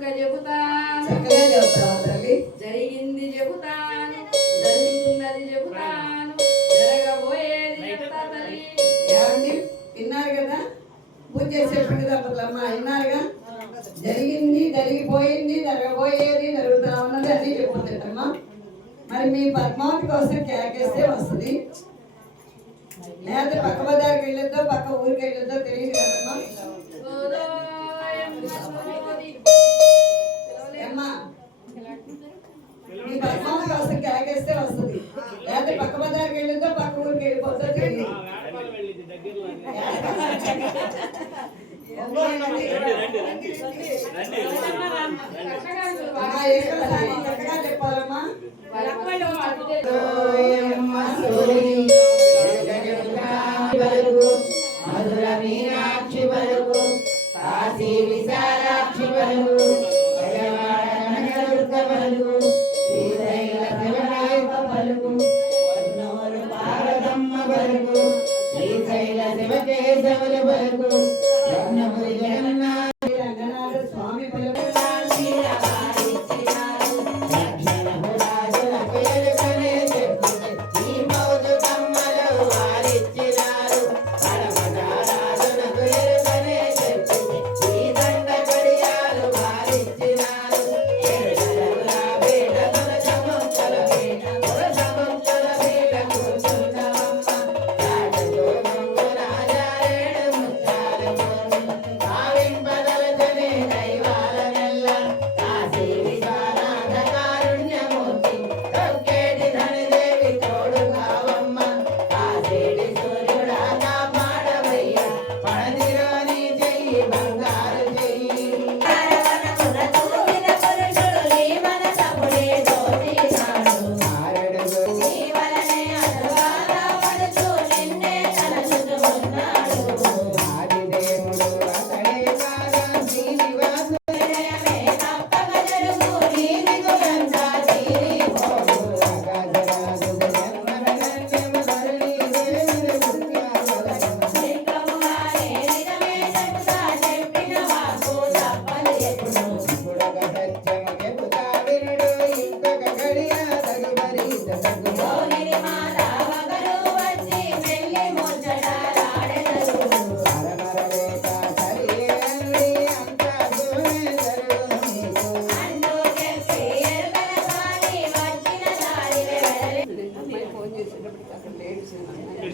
ఎరుక చెబుతాను, చక్కగా చెబుతావా తల్లి? జరిగింది చెబుతాను, జరుగుతున్నది చెబుతాను, జరగబోయేది చెప్తా తల్లి. ఏమండి విన్నారు కదా? పూజ చేసేటువంటి దంపతులమ్మ విన్నారుగా? జరిగింది, జరిగిపోయింది, జరగబోయేది, జరుగుతా ఉన్నది అని చెప్పుకుంటారమ్మా. మరి మీ పద్మావతి కోసం కేకేస్తే వస్తుంది, లేకపోతే పక్క బజార్కి వెళ్ళొద్దో పక్క ఊరికి వెళ్ళొద్దో తెలియదు కదమ్మా. అమ్మా మీ పద్మావతి కోసం కేకేస్తే వస్తుంది, లేకపోతే పక్క బజార్కి వెళ్ళొద్దో పక్క ఊరికి వెళ్ళిపోద్దో తెలియదు. చక్కగా చెప్పాలమ్మా. మధుర మీనాక్షి వరకు కాశీ విశాలాక్షి వరకు జయవాడ కనకదుర్గ వరకు శ్రీశైల శివనాయక వరకు వన్నూరు పార్వతమ్మ వరకు శ్రీశైల శివకేశవుల వరకు రత్నపురి జగన్నాథ రంగనాథ స్వామి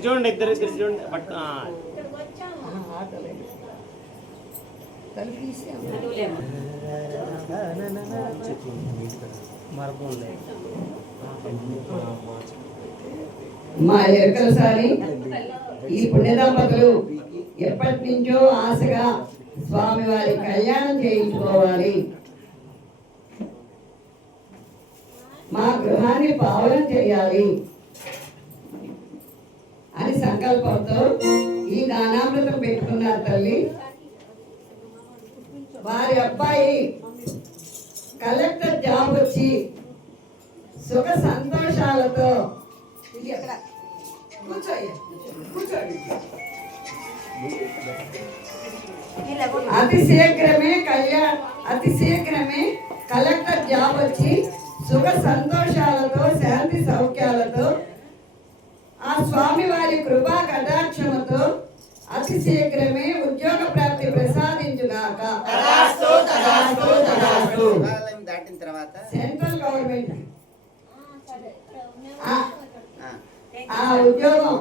చూడండి, ఇద్దరు చూడండి. మా ఎరకలసారి ఈ పుణ్య దంపతులు ఎప్పటి నుంచో ఆశగా స్వామివారి కళ్యాణం చేయించుకోవాలి, మా గృహాన్ని పావనం చేయాలి అని సంకల్పంతో ఈ దానామృతం పెట్టుకున్నారు తల్లి. వారి అబ్బాయి కలెక్టర్ జాబ్ వచ్చి సుఖ సంతోషాలతో అతి శీఘ్రమే కలెక్టర్ జాబ్ వచ్చి సుఖ సంతోషాలతో శాంతి సౌఖ్యాలతో ఆ స్వామి వారి కృపా కటాక్షముతో అతి శీఘ్రమే ఉద్యోగ ప్రాప్తి ప్రసాదించుగాక. సెంట్రల్ గవర్నమెంట్ ఆ ఉద్యోగం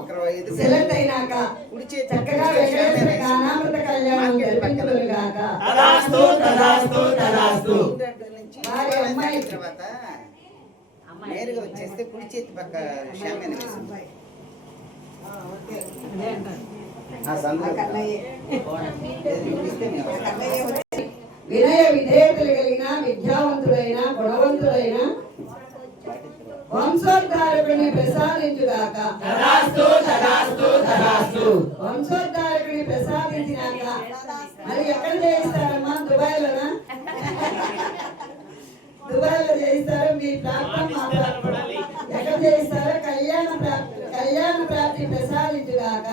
సెలెక్ట్ అయినాక చక్కగా వెంకటేశ్వర గానామృత కళ్యాణం జరిపించుగాక. వారి అమ్మాయి తర్వాత నేరుగా వచ్చేస్తే కుడి చేతి పక్క శామ్యాన వేసింది. వినయ విధేయతలు కలిగిన విద్యావంతుడైన గుణవంతుడైన వంశోద్ధారకుడిని ప్రసాదించుగాక. వంశోద్ధారకుడిని ప్రసాదించినాక మరి ఎక్కడ చేయిస్తారమ్మా? దుబాయ్లోనా? దుబాయ్లో చేయిస్తారు. మీ ప్రాంతం మా ప్రాంతం ఎక్కడ చేయిస్తారో కళ్యాణ ప్రాప్తి ప్రసాదించుగాక.